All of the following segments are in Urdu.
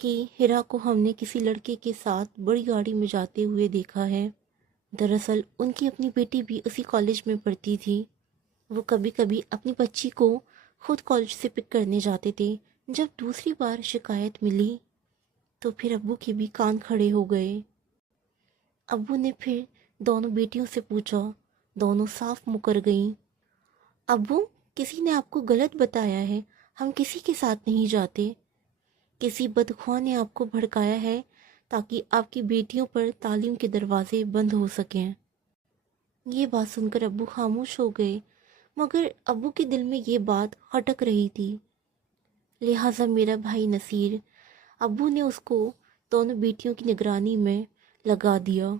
کہ ہیرا کو ہم نے کسی لڑکے کے ساتھ بڑی گاڑی میں جاتے ہوئے دیکھا ہے۔ دراصل ان کی اپنی بیٹی بھی اسی کالج میں پڑھتی تھی۔ وہ کبھی کبھی اپنی بچی کو خود کالج سے پک کرنے جاتے تھے۔ جب دوسری بار شکایت ملی تو پھر ابو کے بھی کان کھڑے ہو گئے۔ ابو نے پھر دونوں بیٹیوں سے پوچھا، دونوں صاف مکر گئیں۔ ابو، کسی نے آپ کو غلط بتایا ہے، ہم کسی کے ساتھ نہیں جاتے۔ کسی بدخواہ نے آپ کو بھڑکایا ہے تاکہ آپ کی بیٹیوں پر تعلیم کے دروازے بند ہو سکیں۔ یہ بات سن کر ابو خاموش ہو گئے، مگر ابو کے دل میں یہ بات کھٹک رہی تھی۔ لہٰذا میرا بھائی نصیر، ابو نے اس کو دونوں بیٹیوں کی نگرانی میں لگا دیا۔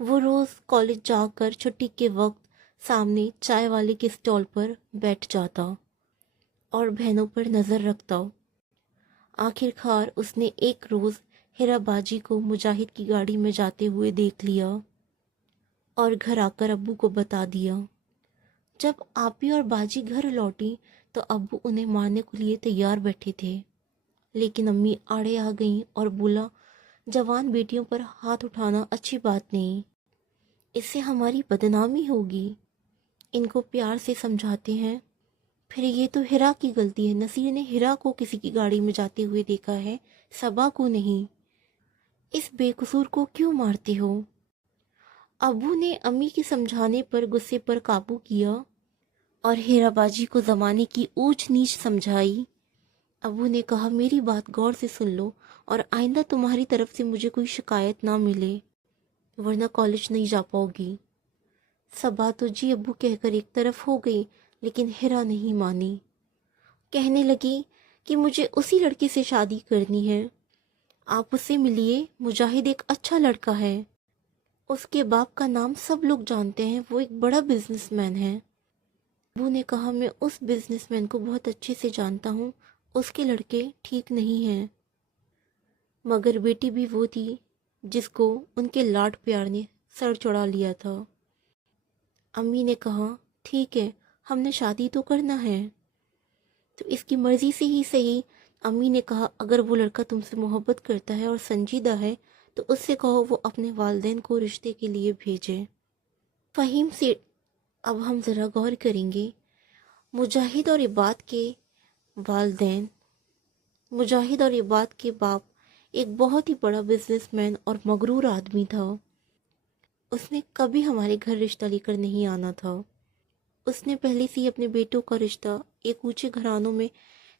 وہ روز کالج جا کر چھٹی کے وقت سامنے چائے والے کے اسٹال پر بیٹھ جاتا اور بہنوں پر نظر رکھتا۔ آخر کار اس نے ایک روز ہیرا باجی کو مجاہد کی گاڑی میں جاتے ہوئے دیکھ لیا اور گھر آ کر ابو کو بتا دیا۔ جب آپی اور باجی گھر لوٹی تو ابو انہیں مارنے کے لیے تیار بیٹھے تھے، لیکن امی آڑے آ گئیں اور بولا، جوان بیٹیوں پر ہاتھ اٹھانا اچھی بات نہیں، اس سے ہماری بدنامی ہوگی۔ ان کو پیار سے سمجھاتے ہیں۔ پھر یہ تو ہیرا کی غلطی ہے، نصیر نے ہیرا کو کسی کی گاڑی میں جاتے ہوئے دیکھا ہے، صبا کو نہیں۔ اس بے قصور کو کیوں مارتے ہو؟ ابو نے امی کے سمجھانے پر غصے پر قابو کیا اور ہیرا باجی کو زمانے کی اونچ نیچ سمجھائی۔ ابو نے کہا، میری بات غور سے سن لو اور آئندہ تمہاری طرف سے مجھے کوئی شکایت نہ ملے، ورنہ کالج نہیں جا پاؤ گی۔ صبا تو جی ابو کہہ کر ایک طرف ہو گئی، لیکن ہیرا نہیں مانی۔ کہنے لگی کہ مجھے اسی لڑکے سے شادی کرنی ہے، آپ اس سے ملیے، مجاہد ایک اچھا لڑکا ہے، اس کے باپ کا نام سب لوگ جانتے ہیں، وہ ایک بڑا بزنس مین ہے۔ ابو نے کہا، میں اس بزنس مین کو بہت اچھے سے جانتا ہوں، اس کے لڑکے ٹھیک نہیں ہیں۔ مگر بیٹی بھی وہ تھی جس کو ان کے لاڈ پیار نے سر چڑھا لیا تھا۔ امی نے کہا، ٹھیک ہے، ہم نے شادی تو کرنا ہے تو اس کی مرضی سے ہی صحیح۔ امی نے کہا، اگر وہ لڑکا تم سے محبت کرتا ہے اور سنجیدہ ہے تو اس سے کہو وہ اپنے والدین کو رشتے کے لیے بھیجے۔ فہیم سے اب ہم ذرا غور کریں گے۔ مجاہد اور عباد کے والدین، مجاہد اور عباد کے باپ ایک بہت ہی بڑا بزنس مین اور مغرور آدمی تھا۔ اس نے کبھی ہمارے گھر رشتہ لے کر نہیں آنا تھا۔ اس نے پہلے سے ہی اپنے بیٹوں کا رشتہ ایک اونچے گھرانوں میں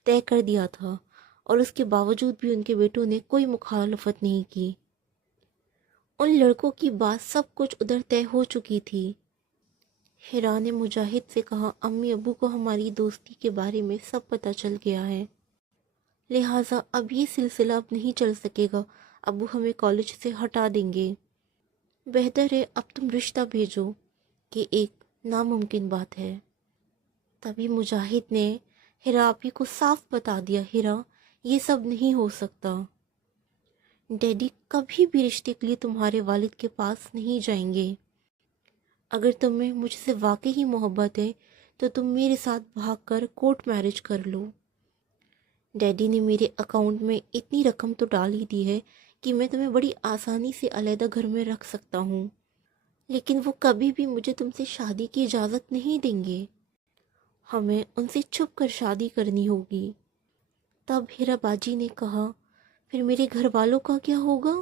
طے کر دیا تھا، اور اس کے باوجود بھی ان کے بیٹوں نے کوئی مخالفت نہیں کی۔ ان لڑکوں کی بات سب کچھ ادھر طے ہو چکی تھی۔ ہیرا نے مجاہد سے کہا، امی ابو کو ہماری دوستی کے بارے میں سب پتہ چل گیا ہے، لہٰذا اب یہ سلسلہ اب نہیں چل سکے گا، ابو ہمیں کالج سے ہٹا دیں گے، بہتر ہے اب تم رشتہ بھیجو، کہ ایک ناممکن بات ہے۔ تبھی مجاہد نے ہیرا آپی کو صاف بتا دیا، ہیرا یہ سب نہیں ہو سکتا، ڈیڈی کبھی بھی رشتے کے لیے تمہارے والد کے پاس نہیں جائیں گے۔ اگر تمہیں مجھ سے واقعی محبت ہے تو تم میرے ساتھ بھاگ کر کورٹ میرج کر لو۔ ڈیڈی نے میرے اکاؤنٹ میں اتنی رقم تو ڈال ہی دی ہے کہ میں تمہیں بڑی آسانی سے علیحدہ گھر میں رکھ سکتا ہوں، لیکن وہ کبھی بھی مجھے تم سے شادی کی اجازت نہیں دیں گے، ہمیں ان سے چھپ کر شادی کرنی ہوگی۔ تب ہیرا باجی نے کہا، پھر میرے گھر والوں کا کیا ہوگا؟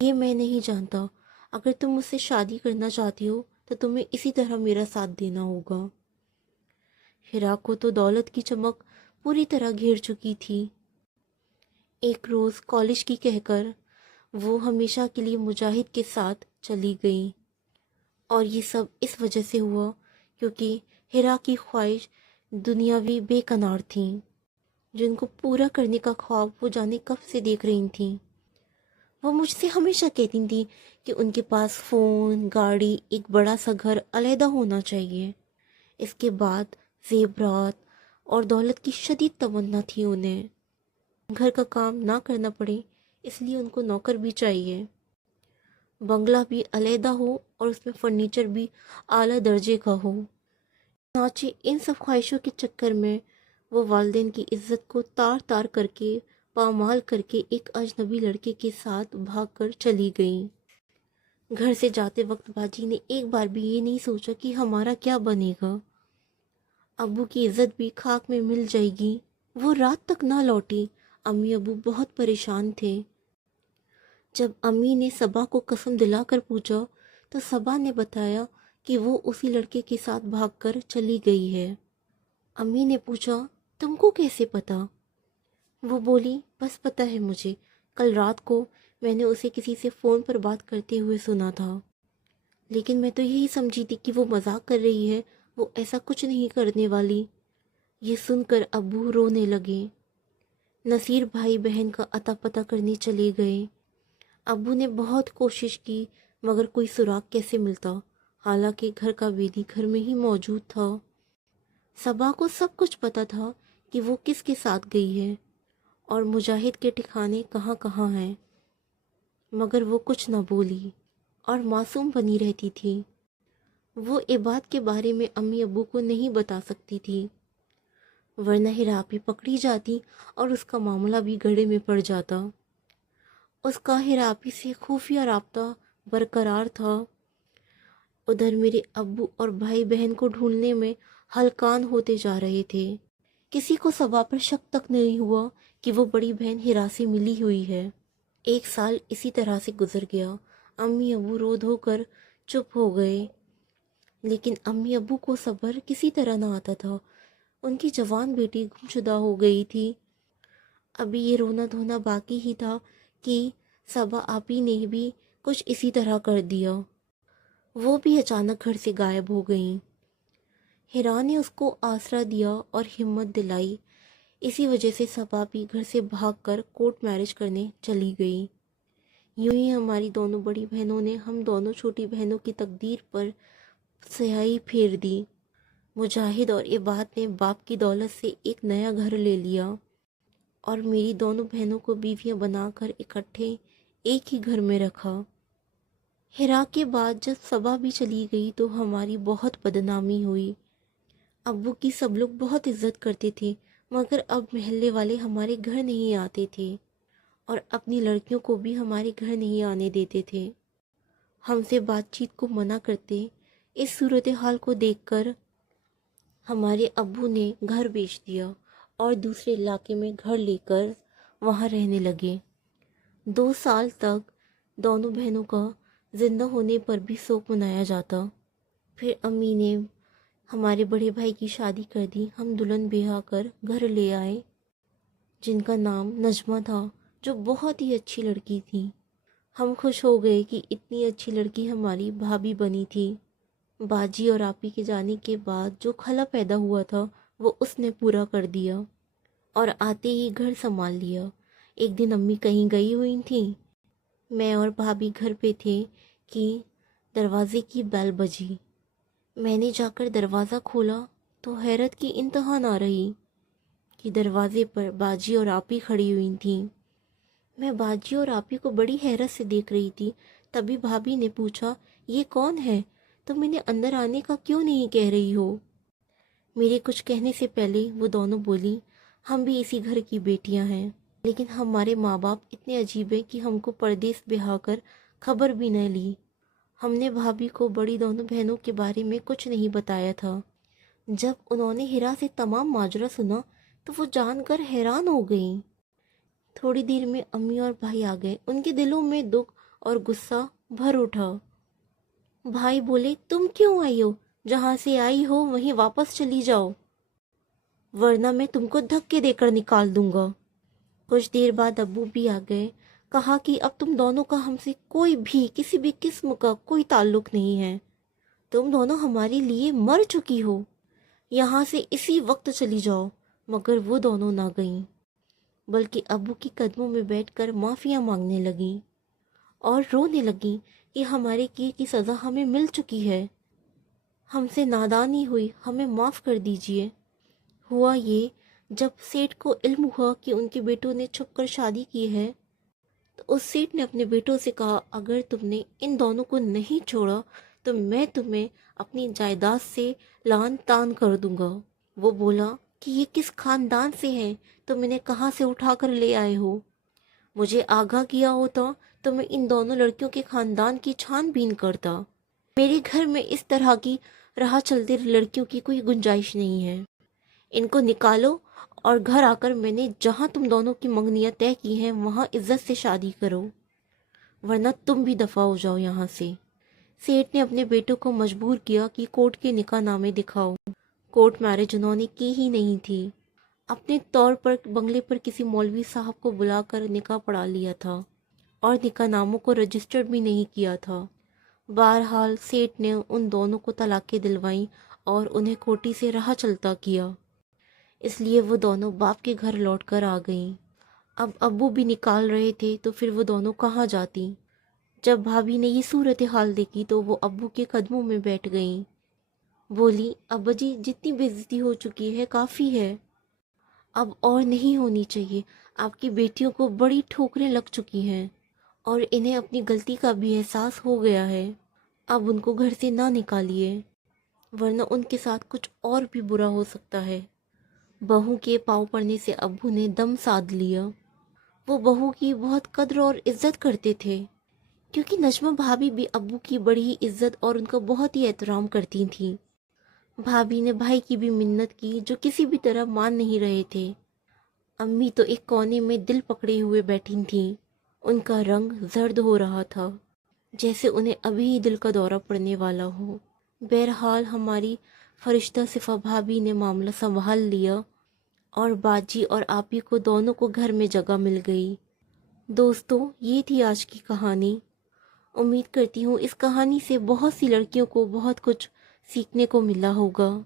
یہ میں نہیں جانتا، اگر تم مجھ سے شادی کرنا چاہتی ہو تو تمہیں اسی طرح میرا ساتھ دینا ہوگا۔ ہیرا کو تو دولت کی چمک پوری طرح گھیر چکی تھی۔ ایک روز کالج کی کہہ کر وہ ہمیشہ کے لیے مجاہد کے ساتھ چلی گئی، اور یہ سب اس وجہ سے ہوا کیونکہ ہیرا کی خواہش دنیاوی بے کنار تھیں، جن کو پورا کرنے کا خواب وہ جانے کب سے دیکھ رہی تھیں۔ وہ مجھ سے ہمیشہ کہتی تھیں کہ ان کے پاس فون، گاڑی، ایک بڑا سا گھر علیحدہ ہونا چاہیے۔ اس کے بعد زیورات اور دولت کی شدید تمنا تھی انہیں۔ گھر کا کام نہ کرنا پڑے اس لیے ان کو نوکر بھی چاہیے، بنگلہ بھی علیحدہ ہو اور اس میں فرنیچر بھی اعلیٰ درجے کا ہو۔ چنانچہ ان سب خواہشوں کے چکر میں وہ والدین کی عزت کو تار تار کر کے پامال کر کے ایک اجنبی لڑکے کے ساتھ بھاگ کر چلی گئیں۔ گھر سے جاتے وقت باجی نے ایک بار بھی یہ نہیں سوچا کہ ہمارا کیا بنے گا، ابو کی عزت بھی خاک میں مل جائے گی۔ وہ رات تک نہ لوٹی۔ امی ابو بہت پریشان تھے۔ جب امی نے صبا کو قسم دلا کر پوچھا تو صبا نے بتایا کہ وہ اسی لڑکے کے ساتھ بھاگ کر چلی گئی ہے۔ امی نے پوچھا تم کو کیسے پتا؟ وہ بولی بس پتہ ہے مجھے، کل رات کو میں نے اسے کسی سے فون پر بات کرتے ہوئے سنا تھا، لیکن میں تو یہی سمجھی تھی کہ وہ مذاق کر رہی ہے، وہ ایسا کچھ نہیں کرنے والی۔ یہ سن کر ابو رونے لگے۔ نصیر بھائی بہن کا اتا پتہ کرنے چلے گئے۔ ابو نے بہت کوشش کی مگر کوئی سراغ کیسے ملتا، حالانکہ گھر کا ویدی گھر میں ہی موجود تھا۔ صبا کو سب کچھ پتا تھا کہ وہ کس کے ساتھ گئی ہے اور مجاہد کے ٹھکانے کہاں کہاں ہیں، مگر وہ کچھ نہ بولی اور معصوم بنی رہتی تھی۔ وہ عباد کے بارے میں امی ابو کو نہیں بتا سکتی تھی، ورنہ ہراپی پکڑی جاتی اور اس کا معاملہ بھی گڑھے میں پڑ جاتا۔ اس کا ہراپی سے خفیہ رابطہ برقرار تھا۔ ادھر میرے ابو اور بھائی بہن کو ڈھونڈنے میں ہلکان ہوتے جا رہے تھے۔ کسی کو صبا پر شک تک نہیں ہوا کہ وہ بڑی بہن ہرا سے ملی ہوئی ہے۔ ایک سال اسی طرح سے گزر گیا۔ امی ابو رو دھو کر چپ ہو گئے، لیکن امی ابو کو صبر کسی طرح نہ آتا تھا۔ ان کی جوان بیٹی گمشدہ ہو گئی تھی۔ ابھی یہ رونا دھونا باقی ہی تھا کہ صبا آپی نے بھی کچھ اسی طرح کر دیا۔ وہ بھی اچانک گھر سے غائب ہو گئیں۔ ہرا نے اس کو آسرا دیا اور ہمت دلائی۔ اسی وجہ سے صبا بھی گھر سے بھاگ کر کورٹ میرج کرنے چلی گئی۔ یوں ہی ہماری دونوں بڑی بہنوں نے ہم دونوں چھوٹی بہنوں کی تقدیر پر سیاہی پھیر دی۔ مجاہد اور عباد نے باپ کی دولت سے ایک نیا گھر لے لیا اور میری دونوں بہنوں کو بیویاں بنا کر اکٹھے ایک ہی گھر میں رکھا۔ ہرا کے بعد جب صبا بھی چلی گئی تو ہماری بہت بدنامی ہوئی۔ ابو کی سب لوگ بہت عزت کرتے تھے، مگر اب محلے والے ہمارے گھر نہیں آتے تھے اور اپنی لڑکیوں کو بھی ہمارے گھر نہیں آنے دیتے تھے، ہم سے بات چیت کو منع کرتے۔ اس صورتحال کو دیکھ کر ہمارے ابو نے گھر بیچ دیا اور دوسرے علاقے میں گھر لے کر وہاں رہنے لگے۔ 2 سال تک دونوں بہنوں کا زندہ ہونے پر بھی شوق منایا جاتا۔ پھر امی نے ہمارے بڑے بھائی کی شادی کر دی۔ ہم دلہن بیاہ کر گھر لے آئے جن کا نام نجمہ تھا، جو بہت ہی اچھی لڑکی تھی۔ ہم خوش ہو گئے کہ اتنی اچھی لڑکی ہماری بھابھی بنی تھی۔ باجی اور آپی کے جانے کے بعد جو خلا پیدا ہوا تھا وہ اس نے پورا کر دیا اور آتے ہی گھر سنبھال لیا۔ ایک دن امی کہیں گئی ہوئی تھیں، میں اور بھابھی گھر پہ تھے کہ دروازے کی بیل بجی۔ میں نے جا کر دروازہ کھولا تو حیرت کی انتہا نہ رہی کہ دروازے پر باجی اور آپی کھڑی ہوئی تھیں۔ میں باجی اور آپی کو بڑی حیرت سے دیکھ رہی تھی، تبھی بھابھی نے پوچھا یہ کون ہے؟ تم انہیں اندر آنے کا کیوں نہیں کہہ رہی ہو؟ میرے کچھ کہنے سے پہلے وہ دونوں بولی ہم بھی اسی گھر کی بیٹیاں ہیں، لیکن ہمارے ماں باپ اتنے عجیب ہیں کہ ہم کو پردیس بہا کر خبر بھی نہ لی۔ ہم نے بھابھی کو بڑی دونوں بہنوں کے بارے میں کچھ نہیں بتایا تھا۔ جب انہوں نے ہرا سے تمام ماجرا سنا تو وہ جان کر حیران ہو گئیں۔ تھوڑی دیر میں امی اور بھائی آ گئے۔ ان کے دلوں میں دکھ اور غصہ بھر اٹھا۔ بھائی بولے تم کیوں آئی ہو؟ جہاں سے آئی ہو وہیں واپس چلی جاؤ، ورنہ میں تم کو دھکے دے کر نکال دوں گا۔ کچھ دیر بعد ابو بھی آ گئے۔ کہا کہ اب تم دونوں کا ہم سے کوئی بھی کسی بھی قسم کا کوئی تعلق نہیں ہے، تم دونوں ہمارے لیے مر چکی ہو، یہاں سے اسی وقت چلی جاؤ۔ مگر وہ دونوں نہ گئیں، بلکہ ابو کی قدموں میں بیٹھ کر معافیاں مانگنے لگیں اور رونے لگیں کہ ہمارے کیے کی سزا ہمیں مل چکی ہے، ہم سے نادانی ہوئی، ہمیں معاف کر دیجیے۔ ہوا یہ، جب سیٹھ کو علم ہوا کہ ان کے بیٹوں نے چھپ کر شادی کی ہے تو اس سیٹھ نے اپنے بیٹوں سے کہا اگر تم نے ان دونوں کو نہیں چھوڑا تو میں تمہیں اپنی جائیداد سے لعن تان کر دوں گا۔ وہ بولا کہ یہ کس خاندان سے ہیں، تم انہیں کہاں سے اٹھا کر لے آئے ہو۔ مجھے آگاہ کیا ہوتا تو میں ان دونوں لڑکیوں کے خاندان کی چھان بین کرتا۔ میرے گھر میں اس طرح کی راہ چلتے لڑکیوں کی کوئی گنجائش نہیں ہے۔ ان کو نکالو اور گھر آ کر میں نے جہاں تم دونوں کی منگنیاں طے کی ہیں وہاں عزت سے شادی کرو، ورنہ تم بھی دفع ہو جاؤ یہاں سے۔ سیٹھ نے اپنے بیٹوں کو مجبور کیا کہ کورٹ کے نکاح نامے دکھاؤ۔ کورٹ میرج انہوں نے کی ہی نہیں تھی، اپنے طور پر بنگلے پر کسی مولوی صاحب کو بلا کر نکاح پڑھا لیا تھا اور نکاح ناموں کو رجسٹرڈ بھی نہیں کیا تھا۔ بہرحال سیٹھ نے ان دونوں کو طلاقیں دلوائیں اور انہیں کوٹی سے راہ چلتا کیا، اس لیے وہ دونوں باپ کے گھر لوٹ کر آ گئیں۔ اب ابو بھی نکال رہے تھے تو پھر وہ دونوں کہاں جاتی؟ جب بھابھی نے یہ صورتحال دیکھی تو وہ ابو کے قدموں میں بیٹھ گئیں۔ بولی، ابا جی جتنی بے عزتی ہو چکی ہے کافی ہے، اب اور نہیں ہونی چاہیے۔ آپ کی بیٹیوں کو بڑی ٹھوکریں لگ چکی ہیں اور انہیں اپنی غلطی کا بھی احساس ہو گیا ہے۔ اب ان کو گھر سے نہ نکالیے، ورنہ ان کے ساتھ کچھ اور بھی برا ہو سکتا ہے۔ بہو کے پاؤں پڑنے سے ابو نے دم سادھ لیا۔ وہ بہو کی بہت قدر اور عزت کرتے تھے، کیونکہ نجمہ بھابھی بھی ابو کی بڑی ہی عزت اور ان کا بہت ہی احترام کرتی تھیں۔ بھابھی نے بھائی کی بھی منت کی جو کسی بھی طرح مان نہیں رہے تھے۔ امی تو ایک کونے میں دل پکڑے ہوئے بیٹھی تھیں، ان کا رنگ زرد ہو رہا تھا جیسے انہیں ابھی ہی دل کا دورہ پڑنے والا ہو۔ بہرحال ہماری فرشتہ صفا بھابھی نے معاملہ سنبھال لیا اور باجی اور آپی کو دونوں کو گھر میں جگہ مل گئی۔ دوستو، یہ تھی آج کی کہانی۔ امید کرتی ہوں اس کہانی سے بہت سی لڑکیوں کو بہت کچھ سیکھنے کو ملا ہوگا۔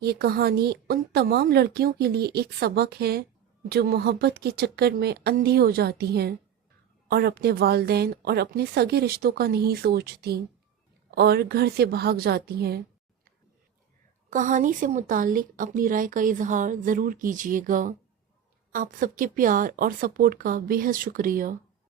یہ کہانی ان تمام لڑکیوں کے لیے ایک سبق ہے جو محبت کے چکر میں اندھی ہو جاتی ہیں اور اپنے والدین اور اپنے سگے رشتوں کا نہیں سوچتی اور گھر سے بھاگ جاتی ہیں۔ کہانی سے متعلق اپنی رائے کا اظہار ضرور کیجیے گا۔ آپ سب کے پیار اور سپورٹ کا بے حد شکریہ۔